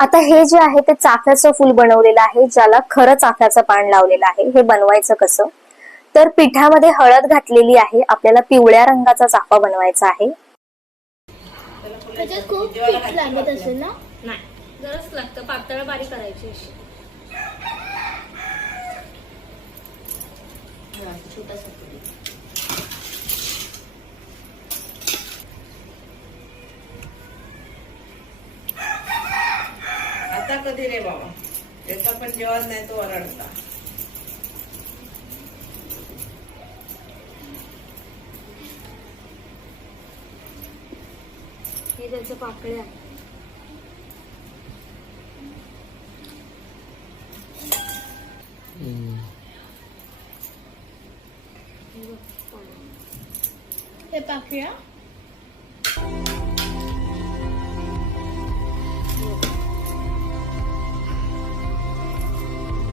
आता हे जे आहे ते चाफ्याचं फुल बनवलेलं आहे ज्याला खरं चाफ्याचं पान लावलेलं आहे हे बनवायचं कसं? तर पिठामध्ये हळद घातलेली आहे आपल्याला पिवळ्या रंगाचा चाफा बनवायचा आहे. त्याच्यात खूप पीठ लागत असेल ना? नाही. जराच लागतं पातळ बारीक करायची अशी. आता कधी रे बाबा? त्याचा पण जेवण नाही तो ओरडता. हे त्याचं पाकळे आहे. हे पाकळ्या